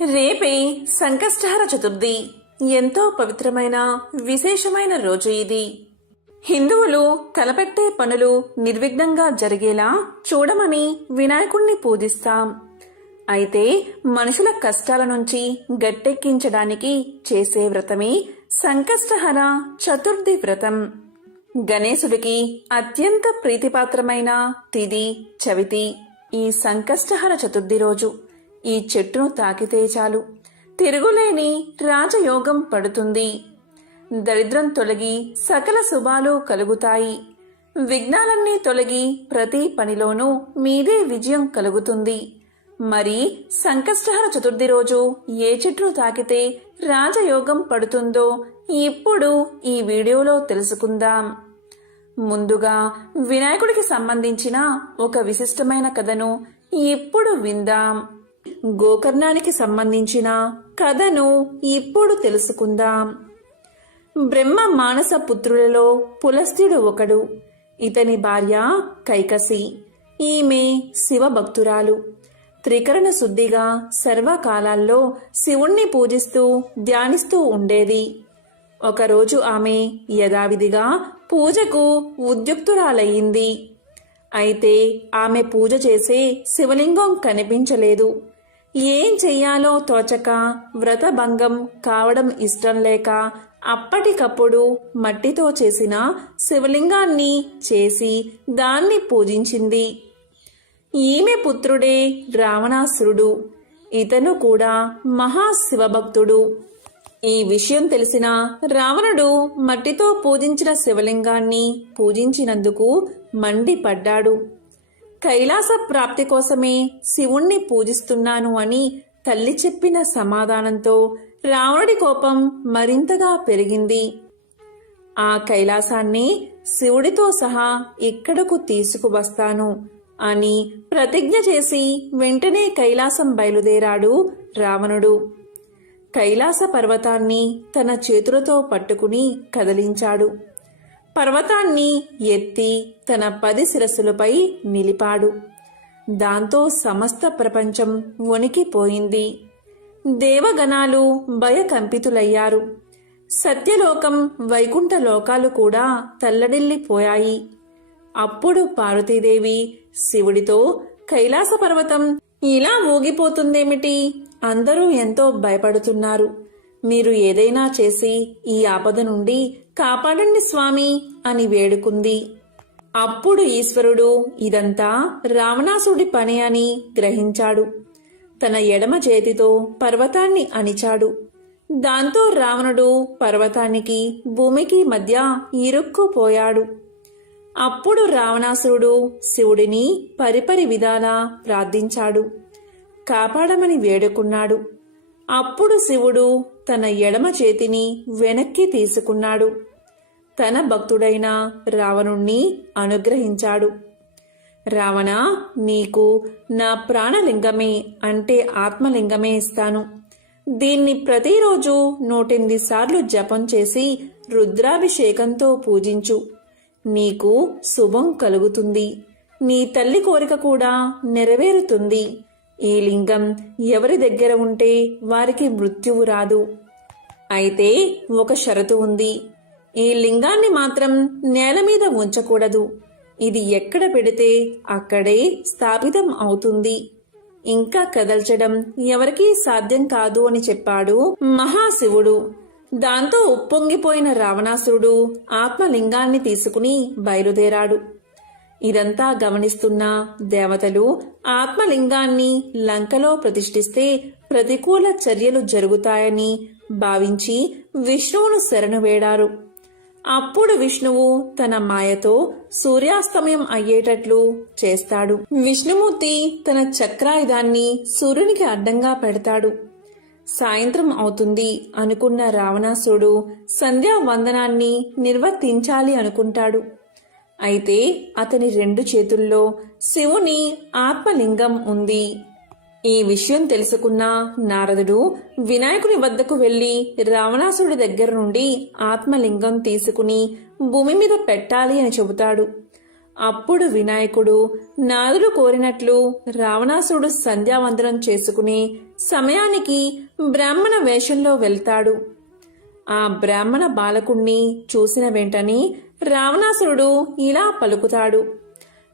రేపే సంకష్టహర చతుర్థి. ఎంతో పవిత్రమైన విశేషమైన రోజు ఇది. హిందువులు తలపెట్టే పనులు నిర్విఘ్నంగా జరిగేలా చూడమని వినాయకుణ్ణి పూజిస్తాం. అయితే మనుషుల కష్టాల నుంచి గట్టెక్కించడానికి చేసే వ్రతమే సంకష్టహర చతుర్థి వ్రతం. గణేశుడికి అత్యంత ప్రీతిపాత్రమైన తిది చవితి ఈ సంకష్టహర చతుర్థి రోజు. ఈ చెట్టును తాకితే చాలు. తిరుగులేని రాజయోగం పడుతుంది. దరిద్రం తొలగి సకల శుభాలు కలుగుతాయి. విఘ్నాలన్నీ తొలగి ప్రతి పనిలోనూ మీదే విజయం కలుగుతుంది. మరి సంకష్టహర చతుర్థి రోజు ఏ చెట్టును తాకితే రాజయోగం పడుతుందో ఇప్పుడు ఈ వీడియోలో తెలుసుకుందాం. ముందుగా వినాయకుడికి సంబంధించిన ఒక విశిష్టమైన కథను ఇప్పుడు విందాం. గోకర్ణానికి సంబంధించిన కథను ఇప్పుడు తెలుసుకుందాం. బ్రహ్మ మానస పుత్రులలో పులస్త్యుడు ఒకడు. ఇతని భార్య కైకసి. ఈమె శివభక్తురాలు. త్రికరణ శుద్ధిగా సర్వకాలాల్లో శివుణ్ణి పూజిస్తూ ధ్యానిస్తూ ఉండేది. ఒకరోజు ఆమె యథావిధిగా పూజకు ఉద్యుక్తురాలయ్యింది. అయితే ఆమె పూజ చేసే శివలింగం కనిపించలేదు. ఏం చెయ్యాలో తోచక వ్రతభంగం కావడం ఇష్టం లేక అప్పటికప్పుడు మట్టితో చేసిన శివలింగాన్ని చేసి దాన్ని పూజించింది. ఈమె పుత్రుడే రావణాసురుడు. ఇతను కూడా మహాశివభక్తుడు. ఈ విషయం తెలిసిన రావణుడు మట్టితో పూజించిన శివలింగాన్ని పూజించినందుకు మండిపడ్డాడు. కైలాస ప్రాప్తి కోసమే శివుణ్ణి పూజిస్తున్నాను అని తల్లి చెప్పిన సమాధానంతో రావణుడి కోపం మరింతగా పెరిగింది. ఆ కైలాసాన్ని శివుడితో సహా ఇక్కడకు తీసుకువస్తాను అని ప్రతిజ్ఞ చేసి వెంటనే కైలాసం బయలుదేరాడు రావణుడు. కైలాస పర్వతాన్ని తన చేతులతో పట్టుకుని కదిలించాడు. పర్వతాన్ని ఎత్తి తన పది శిరస్సులపై నిలిపాడు. దాంతో సమస్త ప్రపంచం వణికిపోయింది. దేవగణాలు భయకంపితులయ్యారు. సత్యలోకం వైకుంఠ లోకాలు కూడా తల్లడిల్లిపోయాయి. అప్పుడు పార్వతీదేవి శివుడితో కైలాస పర్వతం ఇలా ఊగిపోతుందేమిటి? అందరూ ఎంతో భయపడుతున్నారు. మీరు ఏదైనా చేసి ఈ ఆపద నుండి కాపాడండి స్వామి అని వేడుకుంది. అప్పుడు ఈశ్వరుడు ఇదంతా రావణాసుడి పని అని గ్రహించాడు. తన ఎడమ చేతితో పర్వతాన్ని అణిచాడు. దాంతో రావణుడు పర్వతానికి భూమికి మధ్య ఇరుక్కుపోయాడు. అప్పుడు రావణాసురుడు శివుడిని పరిపరి విధాలా ప్రార్థించాడు. కాపాడమని వేడుకున్నాడు. అప్పుడు శివుడు తన ఎడమ చేతిని వెనక్కి తీసుకున్నాడు. తన భక్తుడైన రావణుణ్ణి అనుగ్రహించాడు. రావణ నీకు నా ప్రాణలింగమే అంటే ఆత్మలింగమే ఇస్తాను. దీన్ని ప్రతిరోజు నూటెనిమిది సార్లు జపం చేసి రుద్రాభిషేకంతో పూజించు. నీకు శుభం కలుగుతుంది. నీ తల్లి కోరిక కూడా నెరవేరుతుంది. ఈ లింగం ఎవరి దగ్గర ఉంటే వారికి మృత్యువు రాదు. అయితే ఒక షరతు ఉంది. ఈ లింగాన్ని మాత్రం నేల మీద ఉంచకూడదు. ఇది ఎక్కడ పెడితే అక్కడే స్థాపితం అవుతుంది. ఇంకా కదల్చడం ఎవరికీ సాధ్యం కాదు అని చెప్పాడు మహాశివుడు. దాంతో ఉప్పొంగిపోయిన రావణాసురుడు ఆత్మలింగాన్ని తీసుకుని బయలుదేరాడు. ఇదంతా గమనిస్తున్న దేవతలు ఆత్మలింగాన్ని లంకలో ప్రతిష్ఠిస్తే ప్రతికూల చర్యలు జరుగుతాయని భావించి విష్ణువును శరణు వేడారు. అప్పుడు విష్ణువు తన మాయతో సూర్యాస్తమయం అయ్యేటట్లు చేస్తాడు. విష్ణుమూర్తి తన చక్రాయుధాన్ని సూర్యునికి అడ్డంగా పెడతాడు. సాయంత్రం అవుతుంది అనుకున్న రావణాసురుడు సంధ్యా వందనాన్ని నిర్వర్తించాలి అనుకుంటాడు. అయితే అతని రెండు చేతుల్లో శివుని ఆత్మలింగం ఉంది. ఈ విషయం తెలుసుకున్న నారదుడు వినాయకుని వద్దకు వెళ్ళి రావణాసుడి దగ్గర నుండి ఆత్మలింగం తీసుకుని భూమి మీద పెట్టాలి అని చెబుతాడు. అప్పుడు వినాయకుడు నారదుడు కోరినట్లు రావణాసుడు సంధ్యావందనం చేసుకుని సమయానికి బ్రాహ్మణ వేషంలో వెళ్తాడు. ఆ బ్రాహ్మణ బాలకుణ్ణి చూసిన వెంటనే రావణాసురుడు ఇలా పలుకుతాడు.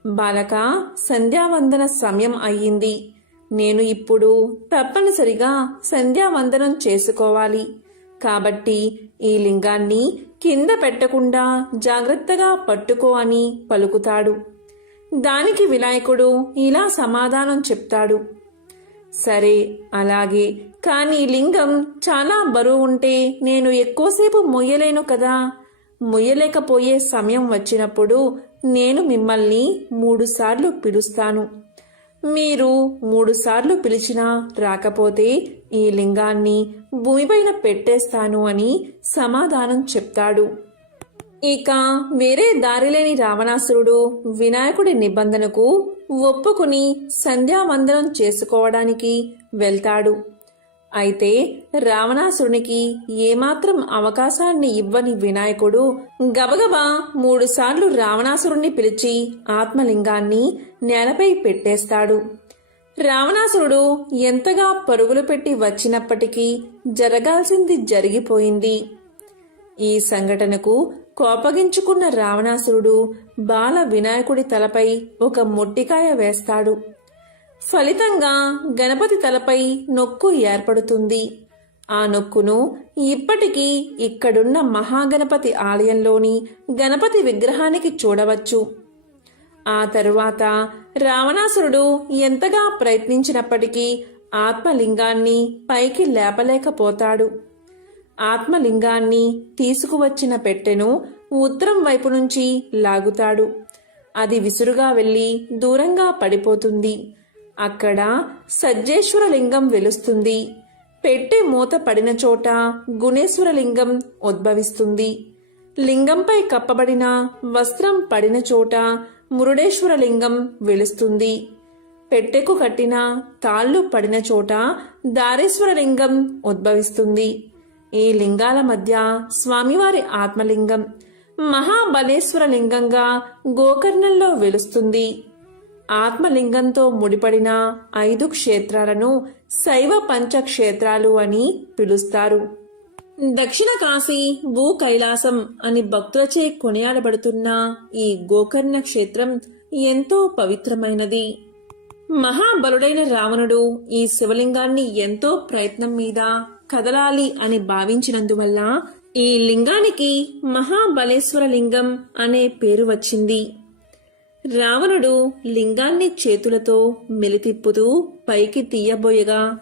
బాలక సంధ్యావందన సమయం అయ్యింది. నేను ఇప్పుడు తప్పనిసరిగా సంధ్యావందనం చేసుకోవాలి. కాబట్టి ఈ లింగాన్ని కింద పెట్టకుండా జాగ్రత్తగా పట్టుకో అని పలుకుతాడు. దానికి వినాయకుడు ఇలా సమాధానం చెప్తాడు. సరే అలాగే. కానీ లింగం చాలా బరువు ఉంటే నేను ఎక్కువసేపు మొయ్యలేను కదా. మొయ్యలేకపోయే సమయం వచ్చినప్పుడు నేను మిమ్మల్ని మూడుసార్లు పిలుస్తాను. మీరు మూడుసార్లు పిలిచినా రాకపోతే ఈ లింగాన్ని భూమిపైన పెట్టేస్తాను అని సమాధానం చెప్తాడు. ఇక వేరే దారిలేని రావణాసురుడు వినాయకుడి నిబంధనకు ఒప్పుకుని సంధ్యావందనం చేసుకోవడానికి వెళ్తాడు. అయితే రావణాసురునికి ఏమాత్రం అవకాశాన్ని ఇవ్వని వినాయకుడు గబగబా మూడుసార్లు రావణాసురుణ్ణి పిలిచి ఆత్మలింగాన్ని నేలపై పెట్టేస్తాడు. రావణాసురుడు ఎంతగా పరుగులు పెట్టి వచ్చినప్పటికీ జరగాల్సింది జరిగిపోయింది. ఈ సంఘటనకు కోపగించుకున్న రావణాసురుడు బాల వినాయకుడి తలపై ఒక మొట్టికాయ వేస్తాడు. ఫలితంగా గణపతి తలపై నొక్కు ఏర్పడుతుంది. ఆ నొక్కును ఇప్పటికీ ఇక్కడున్న మహాగణపతి ఆలయంలోని గణపతి విగ్రహానికి చూడవచ్చు. ఆ తరువాత రావణాసురుడు ఎంతగా ప్రయత్నించినప్పటికీ ఆత్మలింగాన్ని పైకి లేపలేకపోతాడు. ఆత్మలింగాన్ని తీసుకువచ్చిన పెట్టెను ఉత్తరం వైపు నుంచి లాగుతాడు. అది విసురుగా వెళ్ళి దూరంగా పడిపోతుంది. అక్కడ సజ్జేశ్వర లింగం వెలుస్తుంది. పెట్టె మూత పడిన చోట గుణేశ్వర లింగం ఉద్భవిస్తుంది. లింగంపై కప్పబడిన వస్త్రం పడిన చోట మురుడేశ్వరలింగం వెలుస్తుంది. పెట్టెకు కట్టిన తాళ్ళు పడిన చోట దారేశ్వరలింగం ఉద్భవిస్తుంది. ఈ లింగాల మధ్య స్వామివారి ఆత్మలింగం మహాబలేశ్వర లింగంగా గోకర్ణంలో వెలుస్తుంది. ఆత్మలింగంతో ముడిపడిన ఐదు క్షేత్రాలను శైవ పంచక్షేత్రాలు అని పిలుస్తారు. దక్షిణ కాశీ భూ కైలాసం అని భక్తులచే కొనియాడబడుతున్న ఈ గోకర్ణ క్షేత్రం ఎంతో పవిత్రమైనది. మహాబలుడైన రావణుడు ఈ శివలింగాన్ని ఎంతో ప్రయత్నం మీద కదలాలి అని భావించినందువల్ల ఈ లింగానికి మహాబలేశ్వర లింగం అనే పేరు వచ్చింది. రావణుడు లింగాన్ని చేతులతో మెలితిప్పుతూ పైకి తీయబోయగా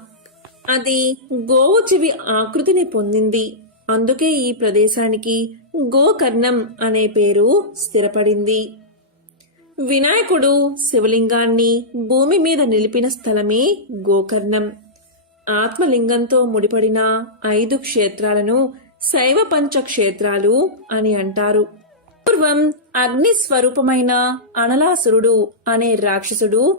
అది గోవు చెవి ఆకృతిని పొందింది. అందుకే ఈ ప్రదేశానికి గోకర్ణం అనే పేరు స్థిరపడింది. వినాయకుడు శివలింగాన్ని భూమి మీద నిలిపిన స్థలమే గోకర్ణం. ఆత్మలింగంతో ముడిపడిన ఐదు క్షేత్రాలను శైవ పంచ క్షేత్రాలు అని అంటారు. పూర్వం అగ్ని స్వరూపమైన అనలాసురుడు అనే రాక్షసుడు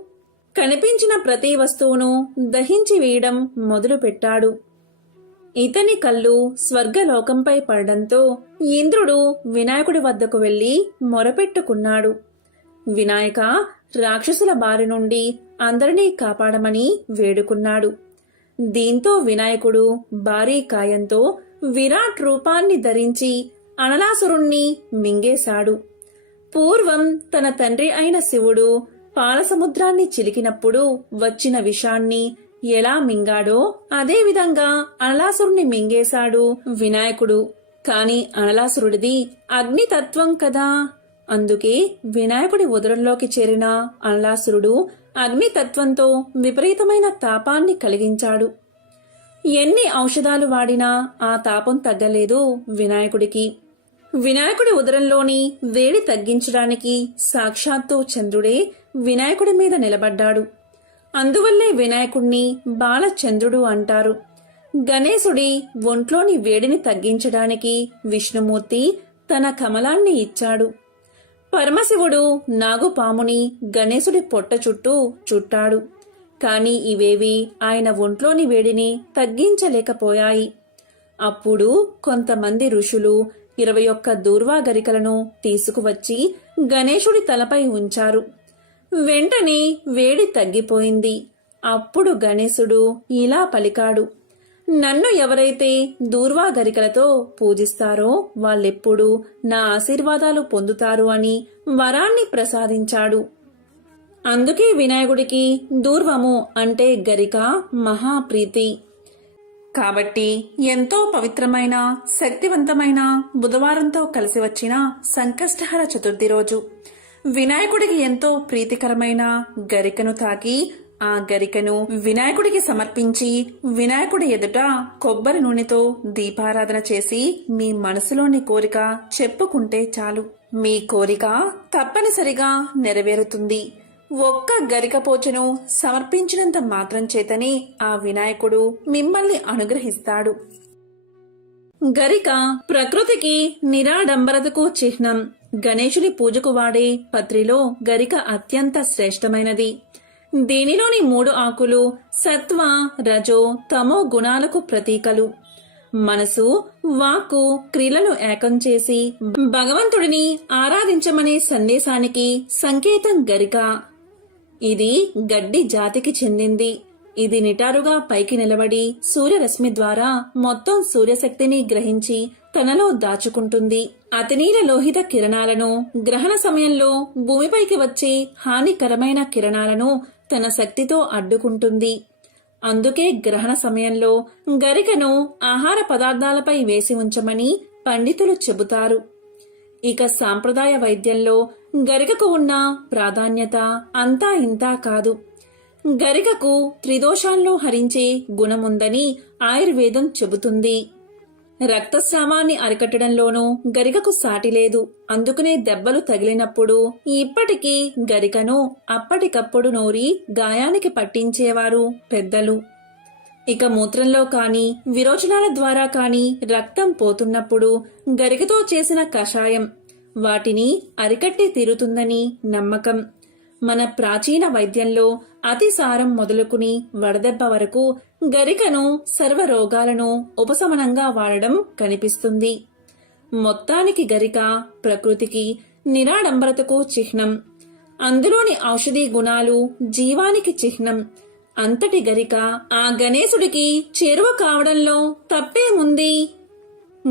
కనిపించిన ప్రతి వస్తువును దహించి వేయడం మొదలుపెట్టాడు. ఇతని కళ్ళు స్వర్గలోకంపై పడడంతో ఇంద్రుడు వినాయకుడి వద్దకు వెళ్ళి మొరపెట్టుకున్నాడు. వినాయక రాక్షసుల బారి నుండి అందరినీ కాపాడమని వేడుకున్నాడు. దీంతో వినాయకుడు భారీ కాయంతో విరాట్ రూపాన్ని ధరించి అనలాసురుణ్ణి మింగేశాడు. పూర్వం తన తండ్రి అయిన శివుడు పాలసముద్రాన్ని చిలికినప్పుడు వచ్చిన విషాన్ని ఎలా మింగాడో అదేవిధంగా అనలాసురుణ్ణి మింగేశాడు వినాయకుడు. కాని అనలాసురుడిది అగ్నితత్వం కదా. అందుకే వినాయకుడి ఉదరంలోకి చేరిన అనలాసురుడు అగ్నితత్వంతో విపరీతమైన తాపాన్ని కలిగించాడు. ఎన్ని ఔషధాలు వాడినా ఆ తాపం తగ్గలేదు వినాయకుడికి. వినాయకుడి ఉదరంలోని వేడి తగ్గించడానికి సాక్షాత్తు చంద్రుడే వినాయకుడి మీద నిలబడ్డాడు. అందువల్లే వినాయకుణ్ణి బాలచంద్రుడు అంటారు. గణేశుడి ఒంట్లోని వేడిని తగ్గించడానికి విష్ణుమూర్తి తన కమలాన్ని ఇచ్చాడు. పరమశివుడు నాగుపాముని గణేశుడి పొట్ట చుట్టూ చుట్టాడు. కాని ఇవేవి ఆయన ఒంట్లోని వేడిని తగ్గించలేకపోయాయి. అప్పుడు కొంతమంది ఋషులు ఇరవై ఒక్క దూర్వా గరికలను తీసుకువచ్చి గణేశుడి తలపై ఉంచారు. వెంటనే వేడి తగ్గిపోయింది. అప్పుడు గణేశుడు ఇలా పలికాడు. నన్ను ఎవరైతే దూర్వా గరికలతో పూజిస్తారో వాళ్ళెప్పుడు నా ఆశీర్వాదాలు పొందుతారు అని వరాన్ని ప్రసాదించాడు. అందుకే వినాయకుడికి దూర్వము అంటే గరిక మహాప్రీతి కాబట్టి ఎంతో పవిత్రమైన శక్తివంతమైన బుధవారంతో కలిసి వచ్చిన సంకష్టహర చతుర్థి రోజు. వినాయకుడికి ఎంతో ప్రీతికరమైన గరికను తాకి ఆ గరికను వినాయకుడికి సమర్పించి వినాయకుడి ఎదుట కొబ్బరి నూనెతో దీపారాధన చేసి మీ మనసులోని కోరిక చెప్పుకుంటే చాలు. మీ కోరిక తప్పనిసరిగా నెరవేరుతుంది. ఒక్క గరికపోచను సమర్పించినంత మాత్రం చేతనే ఆ వినాయకుడు మిమ్మల్ని అనుగ్రహిస్తాడు. గరిక ప్రకృతికి నిరాడంబరతకు చిహ్నం. గణేశుని పూజకు వాడే పత్రిలో గరిక అత్యంత శ్రేష్టమైనది. దీనిలోని మూడు ఆకులు సత్వ రజో తమో గుణాలకు ప్రతీకలు. మనసు వాక్కు క్రియలను ఏకం చేసి భగవంతుడిని ఆరాధించమనే సందేశానికి సంకేతం గరిక. ఇది గడ్డి జాతికి చెందింది. ఇది నిటారుగా పైకి నిలబడి సూర్యరశ్మి ద్వారా మొత్తం సూర్యశక్తిని గ్రహించి తనలో దాచుకుంటుంది. అతినీల లోహిత కిరణాలను గ్రహణ సమయంలో భూమిపైకి వచ్చే హానికరమైన కిరణాలను తన శక్తితో అడ్డుకుంటుంది. అందుకే గ్రహణ సమయంలో గరికను ఆహార పదార్థాలపై వేసి ఉంచమని పండితులు చెబుతారు. ఇక సాంప్రదాయ వైద్యంలో గరికకు ఉన్న ప్రాధాన్యత అంతా ఇంతా కాదు. గరికకు త్రిదోషాల్లో హరించే గుణముందని ఆయుర్వేదం చెబుతుంది. రక్తస్రావాన్ని అరికట్టడంలోనూ గరికకు సాటి లేదు. అందుకనే దెబ్బలు తగిలినప్పుడు ఇప్పటికీ గరికను అప్పటికప్పుడు నోరి గాయానికి పట్టించేవారు పెద్దలు. ఇక మూత్రంలో కాని విరోచనాల ద్వారా కాని రక్తం పోతున్నప్పుడు గరికతో చేసిన కషాయం వాటిని అరికట్టి తీరుతుందని నమ్మకం. మన ప్రాచీన వైద్యంలో అతిసారం మొదలుకుని వడదెబ్బ వరకు గరికను సర్వ రోగాలను ఉపశమనంగా వాడడం కనిపిస్తుంది. మొత్తానికి గరిక ప్రకృతికి నిరాడంబరతకు చిహ్నం. అందులోని ఔషధీ గుణాలు జీవానికి చిహ్నం. అంతటి గరిక ఆ గణేశుడికి చేరువ కావడంలో తప్పేముంది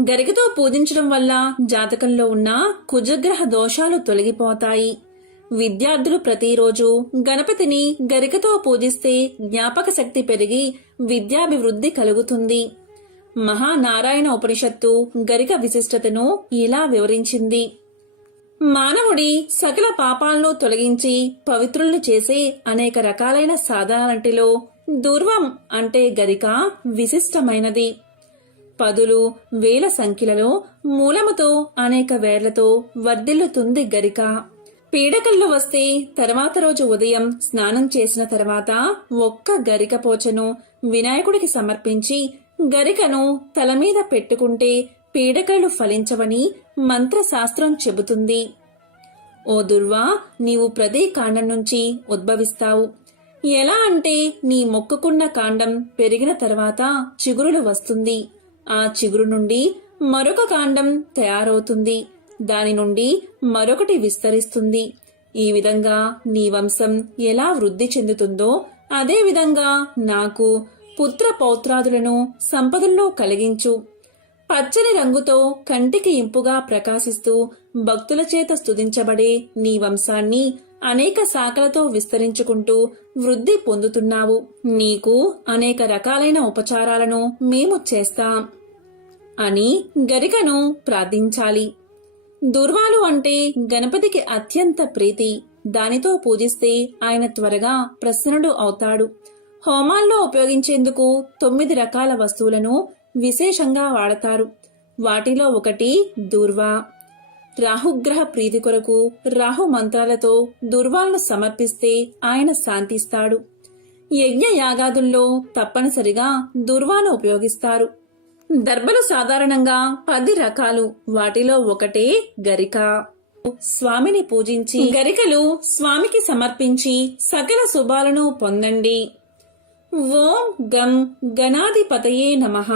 గరికతో పూజించడం వల్ల జాతకంలో ఉన్న కుజగ్రహ దోషాలు తొలగిపోతాయి. విద్యార్థులు ప్రతిరోజు గణపతిని గరికతో పూజిస్తే జ్ఞాపక శక్తి పెరిగి విద్యాభివృద్ధి కలుగుతుంది. మహానారాయణ ఉపనిషత్తు గరిక విశిష్టతను ఇలా వివరించింది. మానవుడి సకల పాపాలను తొలగించి పవిత్రులను చేసే అనేక రకాలైన సాధనాలంటిలో దూర్వం అంటే గరిక విశిష్టమైనది. పదులు వేల సంఖ్యలలో మూలముతో అనేక వేర్లతో వర్ధిల్లుతుంది గరిక. పీడకల్లు వస్తే తర్వాత రోజు ఉదయం స్నానం చేసిన తర్వాత ఒక్క గరిక పోచను వినాయకుడికి సమర్పించి గరికను తల మీద పెట్టుకుంటే పీడకలు ఫలించవని మంత్రశాస్త్రం చెబుతుంది. ఓ దుర్వా నీవు ప్రదే కాండం నుంచి ఉద్భవిస్తావు. ఎలా అంటే నీ మొక్కుకున్న కాండం పెరిగిన తర్వాత చిగురులు వస్తుంది. ఆ చిగురు నుండి మరొక కాండం తయారవుతుంది. దాని నుండి మరొకటి విస్తరిస్తుంది. ఈ విధంగా నీ వంశం ఎలా వృద్ధి చెందుతుందో అదే విధంగా నాకు పుత్ర పౌత్రాదులను సంపదల్లో కలిగించు. పచ్చని రంగుతో కంటికి ఇంపుగా ప్రకాశిస్తూ భక్తుల చేత స్తుతించబడే నీ వంశాన్ని అనేక శాఖలతో విస్తరించుకుంటూ వృద్ధి పొందుతున్నావు. నీకు అనేక రకాలైన ఉపచారాలను మేము చేస్తాం. అని గరికను ప్రార్థించాలి. దుర్వాలు అంటే గణపతికి అత్యంత ప్రీతి. దానితో పూజిస్తే ఆయన త్వరగా ప్రసన్నుడు అవుతాడు. హోమాల్లో ఉపయోగించేందుకు తొమ్మిది రకాల వస్తువులను విశేషంగా వాడతారు. వాటిలో ఒకటి దుర్వా. రాహుగ్రహ ప్రీతి కొరకు రాహు మంత్రాలతో దుర్వాలను సమర్పిస్తే ఆయన శాంతిస్తాడు. యజ్ఞ యాగాదుల్లో తప్పనిసరిగా దుర్వాను ఉపయోగిస్తారు. దర్బలు సాధారణంగా పది రకాలు. వాటిలో ఒకటే గరిక. స్వామిని పూజించి గరికలు స్వామికి సమర్పించి సకల శుభాలను పొందండి. ఓం గం గణాధిపతయే నమః.